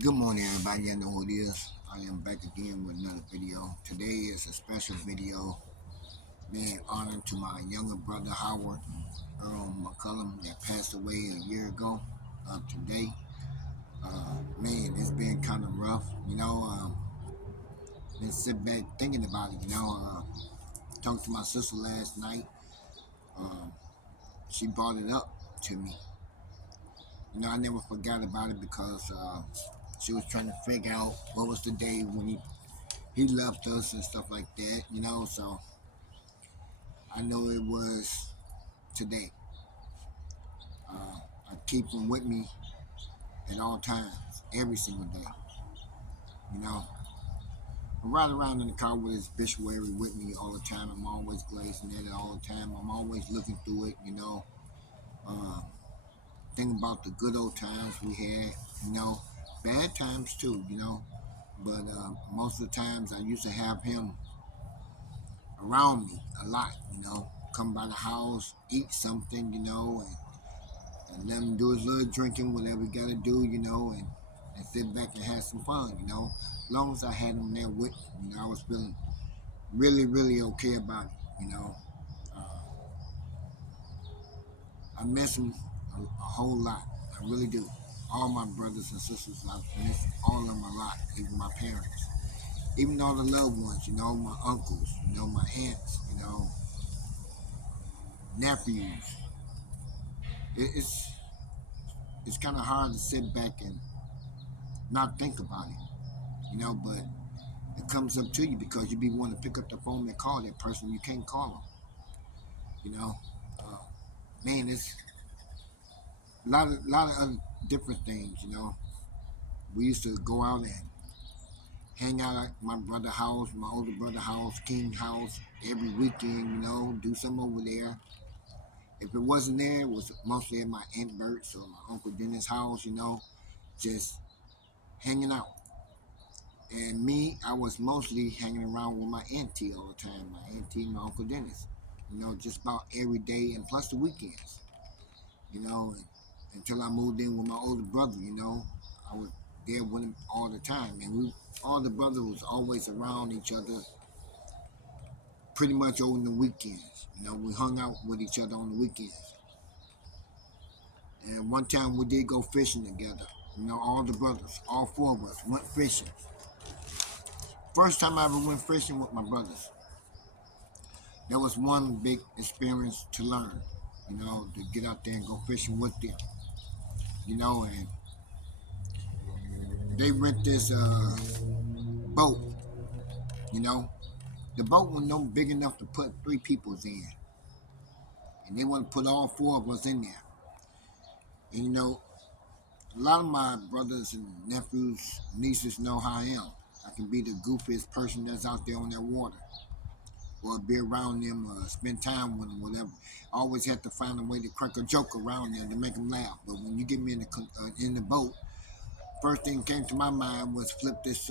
Good morning, everybody. I know who it is. I am back again with another video. Today is a special video, being honored to my younger brother Howard McCullum that passed away a year ago. Today, man, it's been kind of rough. Been sitting back thinking about it. Talked to my sister last night. Um, she brought it up to me. I never forgot about it because she was trying to figure out what was the day when he left us and stuff like that. So I know it was today. I keep him with me at all times, every single day. You know, I ride around in the car with his obituary with me all the time. I'm always glazing at it all the time. I'm always looking through it. Uh, thinking about the good old times we had. Bad times too. But most of the times I used to have him around me a lot. Come by the house, eat something. And let him do his little drinking, whatever he got to do, and sit back and have some fun. As long as I had him there with me, I was feeling really, really okay about it. Uh, I miss him a whole lot. I really do. All my brothers and sisters, I miss all of them a lot, even my parents. Even all the loved ones, my uncles, my aunts, nephews. It's kind of hard to sit back and not think about it, but it comes up to you because you be wanting to pick up the phone and call that person. You can't call them. You know, uh, man, it's a lot of other different things. We used to go out and hang out at my brother's house, my older brother's house, King house every weekend. Do something over there. If it wasn't there, it was mostly at my Aunt Bert's or my Uncle Dennis' house. Just hanging out. And me, I was mostly hanging around with my auntie all the time, my auntie and my Uncle Dennis. Just about every day and plus the weekends, and until I moved in with my older brother, I was there with him all the time. And all the brothers was always around each other pretty much over the weekends. We hung out with each other on the weekends. And one time we did go fishing together. All the brothers, all four of us went fishing. First time I ever went fishing with my brothers. That was one big experience to learn, to get out there and go fishing with them, and they rent this boat, you know. The boat was no big enough to put three peoples in, and they want to put all four of us in there. And a lot of my brothers and nephews, nieces know how I am. I can be the goofiest person that's out there on that water, or be around them, or spend time with them, whatever. I always have to find a way to crack a joke around them to make them laugh. But when you get me in the boat, first thing came to my mind was flip this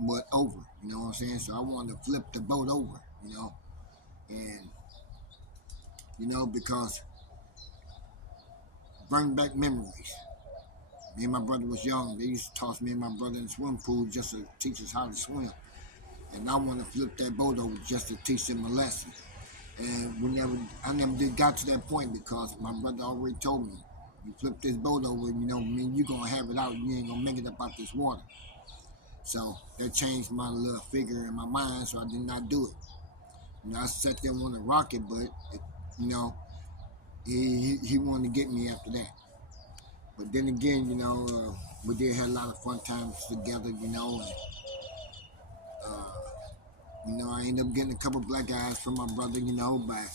what over. You know what I'm saying? So I wanted to flip the boat over. And because bring back memories. Me and my brother was young. They used to toss me and my brother in the swimming pool just to teach us how to swim. And I want to flip that boat over just to teach them a lesson. And I never did got to that point because my brother already told me, you flip this boat over, man, you gonna have it out. You ain't gonna make it up out this water. So that changed my little figure in my mind, so I did not do it. I sat there wanting to rock it, but you know, he wanted to get me after that. But then again, we did have a lot of fun times together, and uh, I ended up getting a couple black eyes from my brother, by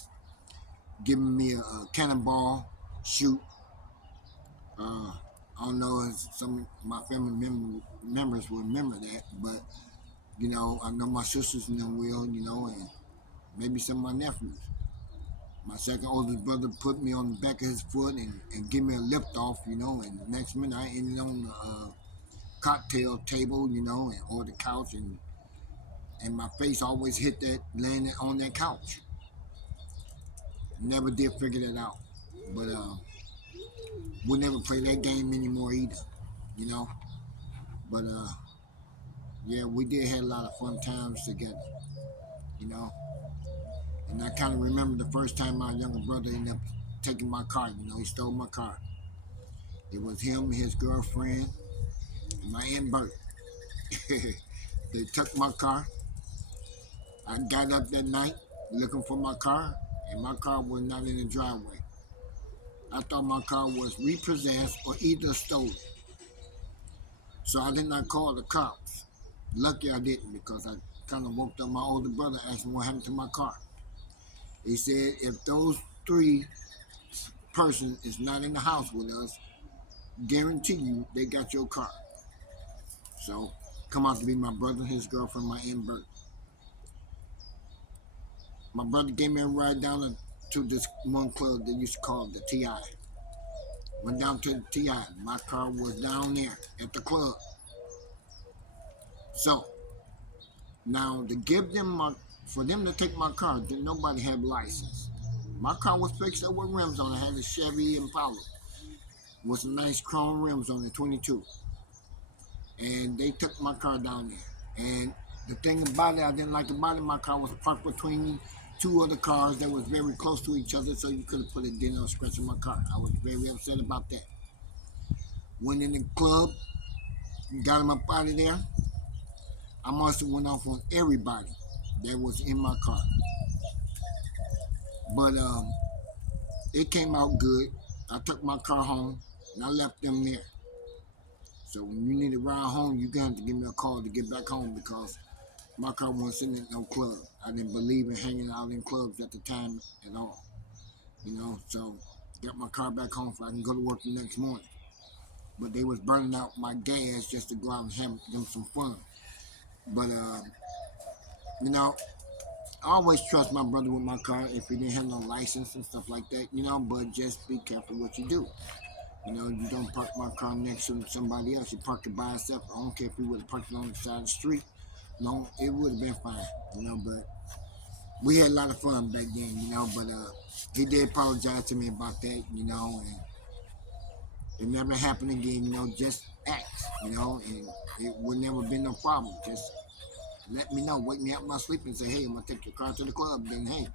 giving me a cannonball shoot. I don't know if some of my family members will remember that, but I know my sisters and them will, and maybe some of my nephews. My second oldest brother put me on the back of his foot and give me a lift off, and the next minute I ended on the cocktail table, or the couch, and my face always hit that landing on that couch. Never did figure that out, but we'll never play that game anymore either. you know. But yeah, we did have a lot of fun times together, you know. And I kind of remember the first time my younger brother ended up taking my car. You know, he stole my car. It was him, his girlfriend, and my Aunt Bert. They took my car. I got up that night looking for my car, and my car was not in the driveway. I thought my car was repossessed or either stolen. So I did not call the cops. Lucky I didn't because I kind of woke up my older brother asking what happened to my car. He said if those three persons is not in the house with us, guarantee you they got your car. So come out to be my brother, his girlfriend, my Aunt Bert. My brother gave me a ride down to this one club they used to call the TI. Went down to the TI. My car was down there at the club. So now to give them for them to take my car, didn't nobody have license. My car was fixed up with rims on it. I had a Chevy Impala with some nice chrome rims on it, 22. And they took my car down there. And the thing about it, I didn't like about it, my car was parked between two other cars that was very close to each other, so you could have put a dent or scratch in my car. I was very upset about that. Went in the club, got him up out of there. I must have went off on everybody that was in my car. But it came out good. I took my car home and I left them there. So when you need to ride home, you're going to have to give me a call to get back home because my car wasn't sitting in no club. I didn't believe in hanging out in clubs at the time at all. You know, so got my car back home so I can go to work the next morning. But they was burning out my gas just to go out and have them some fun. But you know, I always trust my brother with my car if he didn't have no license and stuff like that, you know, but just be careful what you do. You know, you don't park my car next to somebody else. You park it by itself. I don't care if you would have parked it on the side of the street. No, it would have been fine, you know, but we had a lot of fun back then, you know, but he did apologize to me about that, you know, and it never happened again, you know, just ask, you know, and it would never been no problem. Just let me know, wake me up in my sleep and say, hey, I'm gonna take your car to the club. Then hey,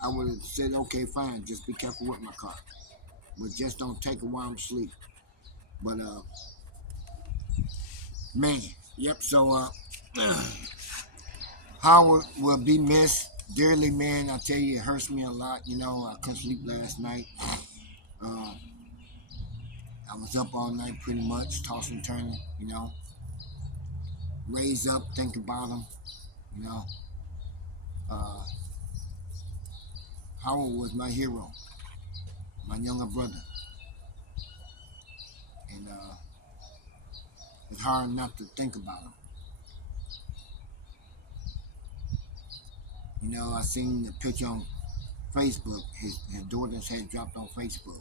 I would have said, okay, fine, just be careful with my car. But just don't take it while I'm asleep. But man, yep, so Howard will be missed dearly, man. I tell you, it hurts me a lot, you know. I couldn't sleep last night. Uh, I was up all night pretty much, tossing, turning, you know. Raised up, think about him, you know. Uh, Howard was my hero, my younger brother. And it's hard not to think about him. You know, I seen the picture on Facebook. His daughters had dropped on Facebook.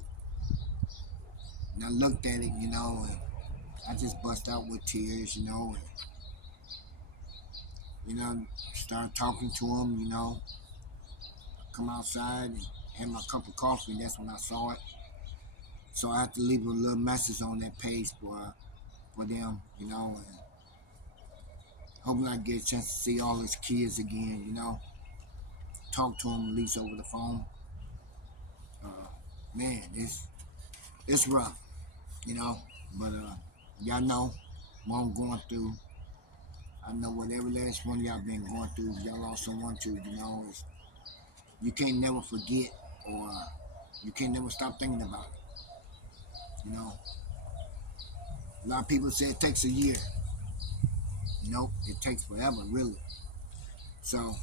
And I looked at it, you know, and I just bust out with tears, you know, start talking to him, you know, come outside and had my cup of coffee, and that's when I saw it. So I had to leave a little message on that page for them, you know, and hoping I get a chance to see all his kids again, you know, talk to them at least over the phone. Uh, man, it's rough, you know, but y'all know what I'm going through. I know what every last one of y'all been going through. Y'all lost someone too, you know. You can't never forget or you can't never stop thinking about it, you know. A lot of people say it takes a year. Nope, it takes forever, really. So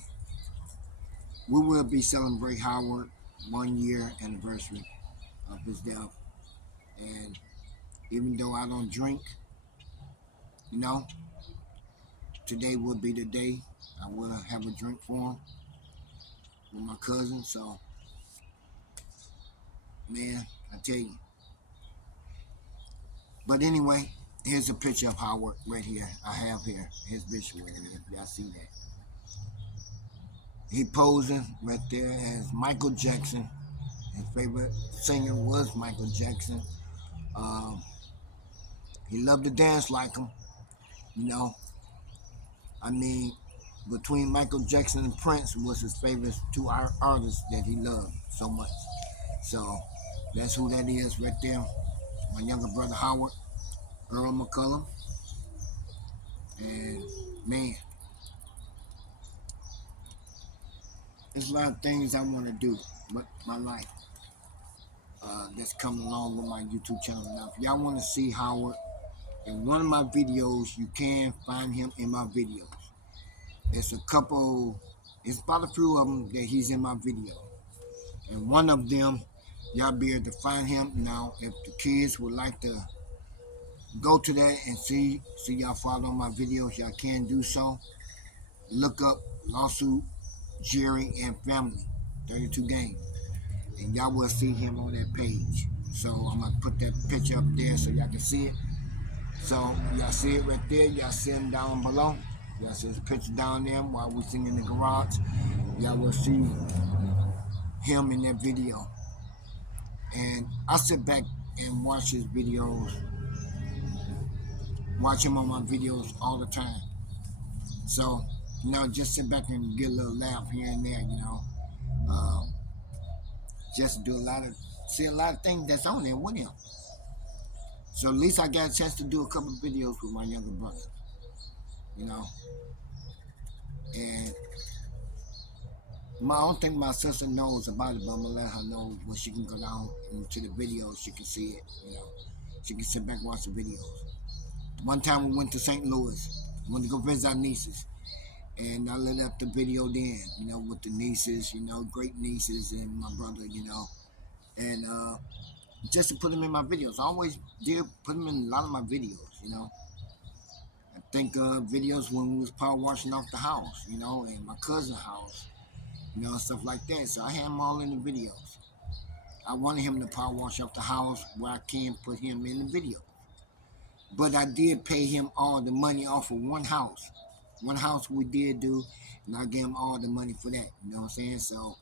we will be celebrating Howard 1 year anniversary of his death. And even though I don't drink, you know, today will be the day I will have a drink for him with my cousin. So, man, I tell you. But anyway, here's a picture of Howard right here. I have here his visual, if y'all see that. He posing right there as Michael Jackson. His favorite singer was Michael Jackson. Um, He loved to dance like him, you know. I mean, between Michael Jackson and Prince was his favorite two artists that he loved so much. So that's who that is right there. My younger brother Howard, Earl McCullum, and man, there's a lot of things I want to do with my life that's coming along with my YouTube channel. Now, if y'all want to see Howard in one of my videos, you can find him in my videos. It's a couple, it's about a few of them that he's in my video. And one of them, y'all be able to find him. Now, if the kids would like to go to that and see y'all follow my videos, y'all can do so. Look up Lawsuit, Jerry, and Family, 32 Games. And y'all will see him on that page. So I'm going to put that picture up there so y'all can see it. So y'all see it right there. Y'all see him down below. Y'all see his picture down there while we're sitting in the garage. Y'all will see him in that video. And I sit back and watch his videos, watch him on my videos all the time. So, just sit back and get a little laugh here and there, Uh, just do see a lot of things that's on there with him. So at least I got a chance to do a couple of videos with my younger brother, you know. And I don't think my sister knows about it, but I'm gonna let her know when she can go down into the videos, she can see it. She can sit back and watch the videos. One time we went to St. Louis, went to go visit our nieces, and I lit up the video then, with the nieces, great nieces and my brother, and just to put them in my videos. I always did put them in a lot of my videos. I think videos when we was power washing off the house, and my cousin's house, stuff like that. So I had them all in the videos. I wanted him to power wash off the house where I can put him in the video. But I did pay him all the money off of one house. One house we did do, and I gave him all the money for that. You know what I'm saying? So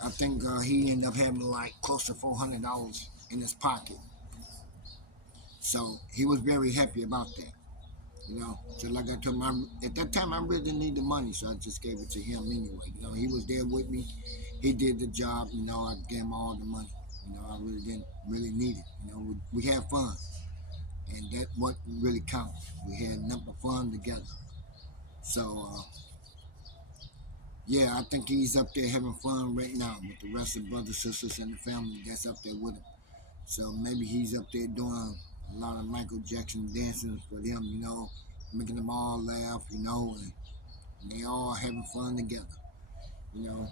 I think he ended up having like close to $400 in his pocket. So he was very happy about that. So like I told him, at that time I really didn't need the money, so I just gave it to him anyway. He was there with me. He did the job. I gave him all the money. I really didn't really need it. We had fun, and that what really counts. We had nothing but fun together. So yeah, I think he's up there having fun right now with the rest of the brothers, sisters, and the family that's up there with him. So maybe he's up there doing a lot of Michael Jackson dances for them, making them all laugh, and they all having fun together, you know.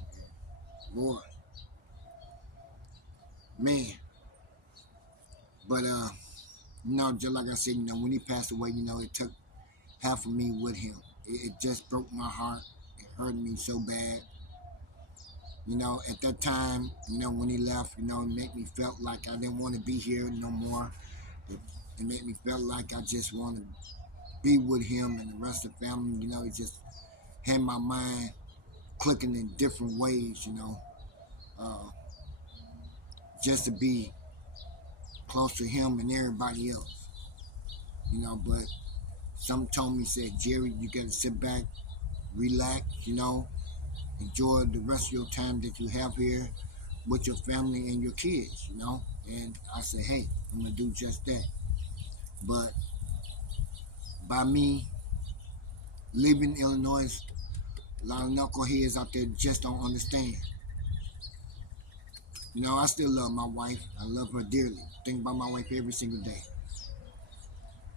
Boy, man. But just like I said, when he passed away, it took half of me with him. It just broke my heart. It hurt me so bad. At that time, when he left, it made me felt like I didn't want to be here no more. It made me feel like I just want to be with him and the rest of the family. It just had my mind clicking in different ways, uh, just to be close to him and everybody else, But some told me, said, Jerry, you got to sit back, relax, enjoy the rest of your time that you have here with your family and your kids, And I said, hey, I'm going to do just that. But by me leaving Illinois, a lot of knuckleheads out there just don't understand. I still love my wife. I love her dearly. Think about my wife every single day.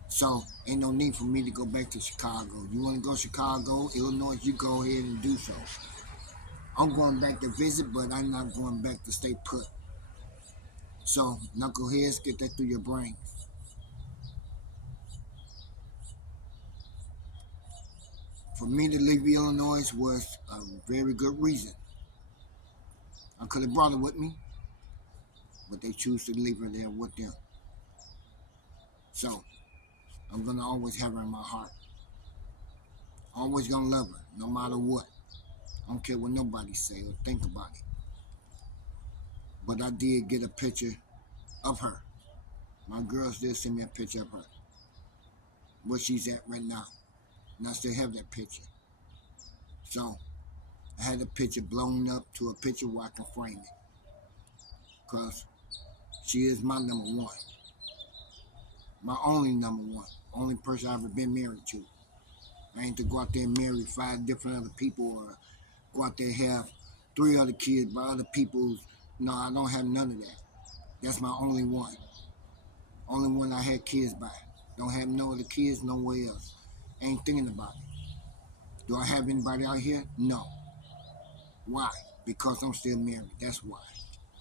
So, ain't no need for me to go back to Chicago. You want to go to Chicago, Illinois, you go ahead and do so. I'm going back to visit, but I'm not going back to stay put. So, knuckleheads, get that through your brain. For me to leave Illinois was a very good reason. I could have brought her with me, but they choose to leave her there with them. So, I'm going to always have her in my heart. Always going to love her, no matter what. I don't care what nobody say or think about it. But I did get a picture of her. My girls did send me a picture of her. where she's at right now. And I still have that picture. So I had the picture blown up to a picture where I can frame it. Because she is my number one. My only number one. Only person I've ever been married to. I ain't to go out there and marry 5 different other people or go out there and have 3 other kids by other people's. No, I don't have none of that. That's my only one. Only one I had kids by. Don't have no other kids nowhere else. Ain't thinking about it. Do I have anybody out here? No. Why? Because I'm still married. That's why.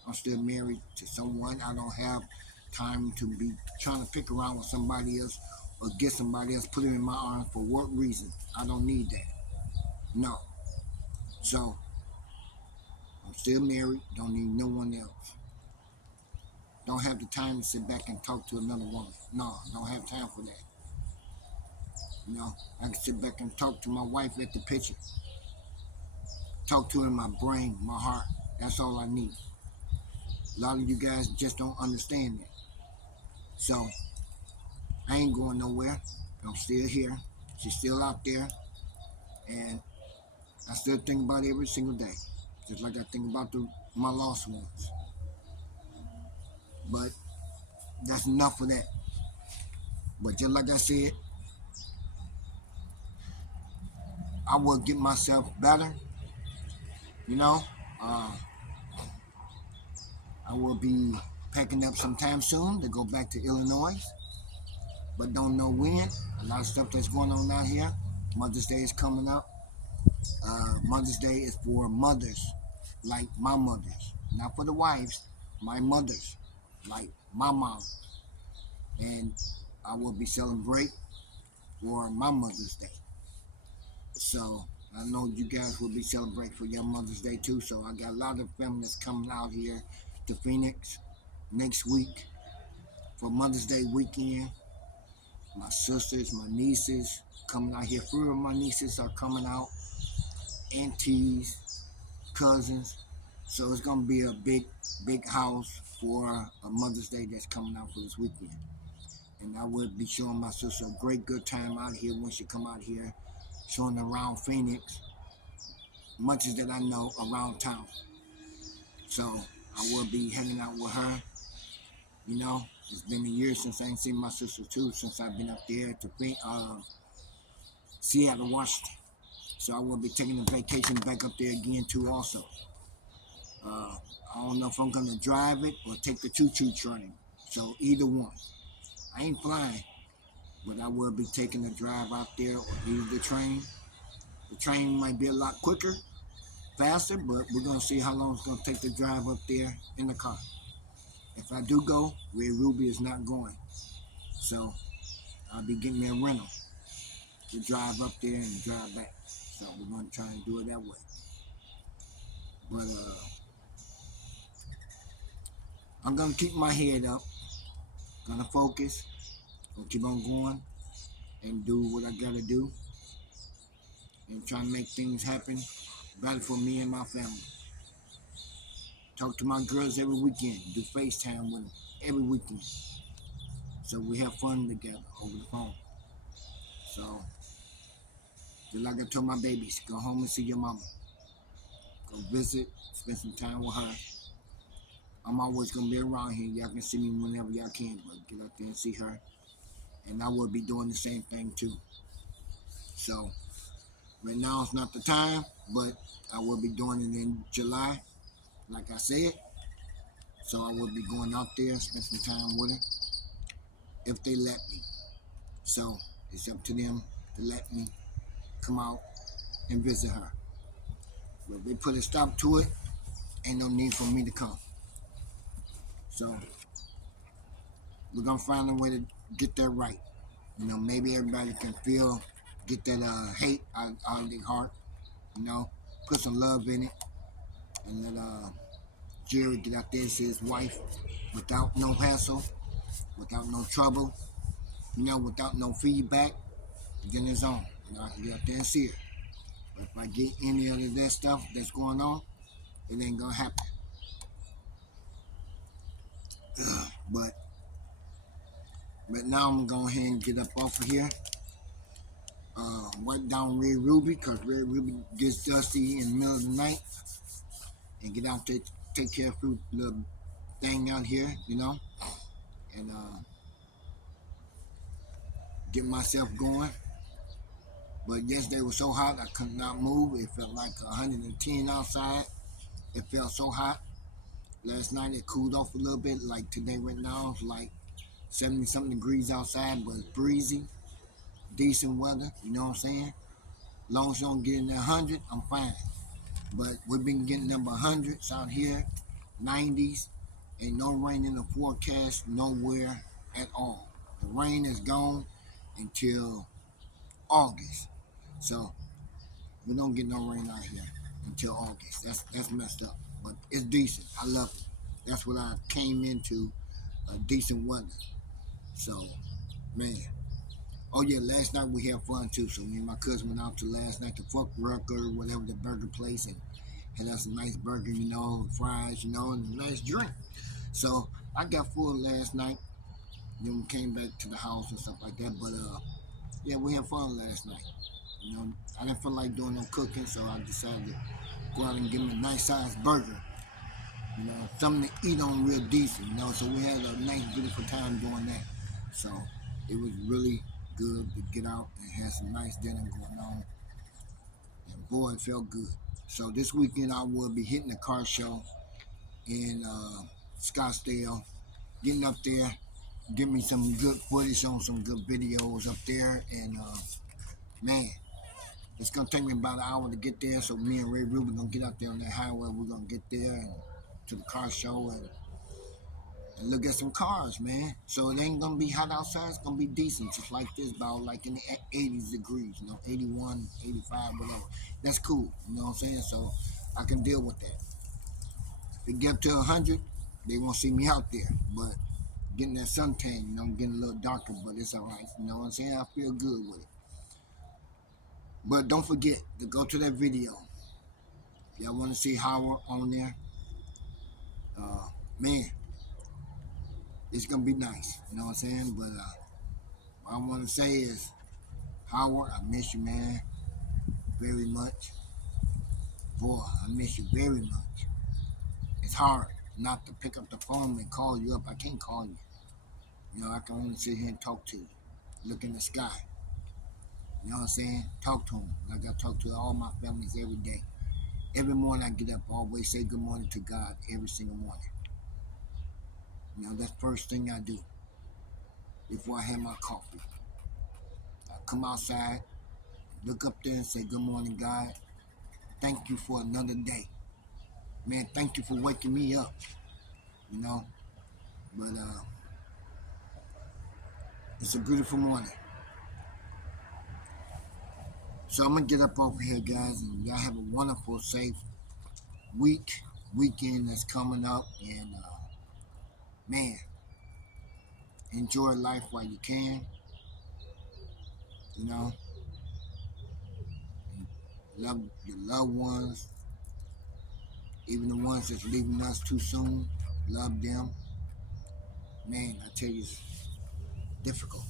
I'm still married to someone. I don't have time to be trying to pick around with somebody else or get somebody else, put him in my arms for what reason? I don't need that. No. So I'm still married. Don't need no one else. Don't have the time to sit back and talk to another woman. No, don't have time for that. I can sit back and talk to my wife at the picture. Talk to her in my brain, my heart. That's all I need. A lot of you guys just don't understand that. So I ain't going nowhere. I'm still here. She's still out there. And I still think about it every single day. Just like I think about my lost ones. But that's enough of that. But just like I said, I will get myself better. You know, uh, I will be packing up sometime soon to go back to Illinois, but don't know when. A lot of stuff that's going on out here. Mother's Day is coming up. Mother's Day is for mothers, like my mothers, not for the wives, my mothers, like my mom. And I will be celebrating for my Mother's Day. So I know you guys will be celebrating for your Mother's Day too. So I got a lot of families coming out here to Phoenix next week for Mother's Day weekend. My sisters, my nieces coming out here. 3 of my nieces are coming out. Aunties, cousins. So it's gonna be a big house for a Mother's Day that's coming out for this weekend. And I will be showing my sister a great good time out here when she come out here, showing around Phoenix, much as that I know around town. So I will be hanging out with her. It's been a year since I ain't seen my sister too, since I've been up there to Seattle, Washington. So I will be taking a vacation back up there again too also. I don't know if I'm gonna drive it or take the choo-choo train. So either one. I ain't flying, but I will be taking a drive out there or either the train. The train might be a lot quicker, faster, but we're gonna see how long it's gonna take to drive up there in the car. If I do go, Red Ruby is not going. So I'll be getting me a rental to drive up there and drive back. So we're gonna try and do it that way. But I'm gonna keep my head up, gonna focus, gonna keep on going and do what I gotta do and try and make things happen better for me and my family. Talk to my girls every weekend, do FaceTime with them every weekend. So we have fun together over the phone. So just like I told my babies, go home and see your mama. Go visit, spend some time with her. I'm always gonna be around here. Y'all can see me whenever y'all can, but get out there and see her. And I will be doing the same thing too. So right now it's not the time, but I will be doing it in July, like I said. So I will be going out there, spend some time with her, if they let me. So it's up to them to let me come out and visit her. But if they put a stop to it, ain't no need for me to come. So we're gonna find a way to get that right. Maybe everybody can get that hate out of their heart. Put some love in it, and let Jerry get out there and see his wife without no hassle, without no trouble, without no feedback. Then it's on. I can get out there and see her. But if I get any of that stuff that's going on, it ain't gonna happen. But now I'm gonna go ahead and get up off of here. wipe down Red Ruby because Red Ruby gets dusty in the middle of the night and get out there, take care of the little thing out here, and get myself going. But yesterday was so hot I could not move. It felt like 110 outside. It felt so hot. Last night it cooled off a little bit. Like today right now it's like 70 something degrees outside, but it's breezy, decent weather. You know what I'm saying? As long as you don't get in that 100, I'm fine. But we've been getting number 100s out here, 90s. Ain't no rain in the forecast nowhere at all. The rain is gone until August. So we don't get no rain out here until August. That's messed up. But it's decent. I love it. That's what I came into, a decent weather. So, man. Oh yeah, last night we had fun too. So me and my cousin went out to last night to Fuck Rucker, whatever the burger place, and had us a nice burger, fries, and a nice drink. So I got full last night. Then we came back to the house and stuff like that. But yeah, we had fun last night. I didn't feel like doing no cooking, so I decided to go out and get me a nice sized burger. Something to eat on real decent. So we had a nice, beautiful time doing that. So it was really good to get out and have some nice dinner going on. And boy, it felt good. So this weekend I will be hitting the car show in Scottsdale, getting up there, give me some good footage on some good videos up there, and man, it's gonna take me about an hour to get there. So me and Ray Ruben gonna get up there on that highway. We're gonna get there and to the car show and look at some cars, man. So it ain't gonna be hot outside. It's gonna be decent, just like this, about like in the 80s degrees, 81, 85, whatever. That's cool, you know what I'm saying? So I can deal with that. If it get up to 100, they won't see me out there. But getting that suntan, I'm getting a little darker, but it's all right. You know what I'm saying? I feel good with it. But don't forget to go to that video. If y'all want to see Howard on there, man, it's gonna be nice. You know what I'm saying? But what I want to say is, Howard, I miss you, man, very much. Boy, I miss you very much. It's hard not to pick up the phone and call you up. I can't call you. I can only sit here and talk to you, look in the sky. You know what I'm saying? Talk to them. Like I talk to all my families every day. Every morning I get up, I always say good morning to God every single morning. That's the first thing I do before I have my coffee. I come outside, look up there and say good morning, God. Thank you for another day. Man, thank you for waking me up. you know. But it's a beautiful morning. So I'm gonna get up over here, guys, and y'all have a wonderful, safe weekend that's coming up, and man, enjoy life while you can. You know, love your loved ones, even the ones that's leaving us too soon. Love them. Man, I tell you, it's difficult,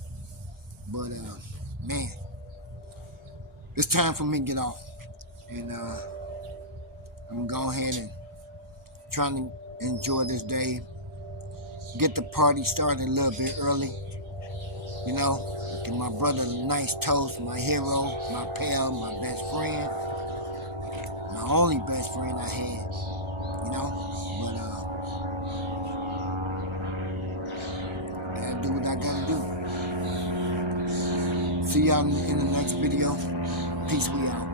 but man, it's time for me to get off, and I'm gonna go ahead and try to enjoy this day. Get the party started a little bit early. Give my brother a nice toast, my hero, my pal, my best friend, my only best friend I had, But gotta do what I gotta do. See y'all in the next video. Peace, we out.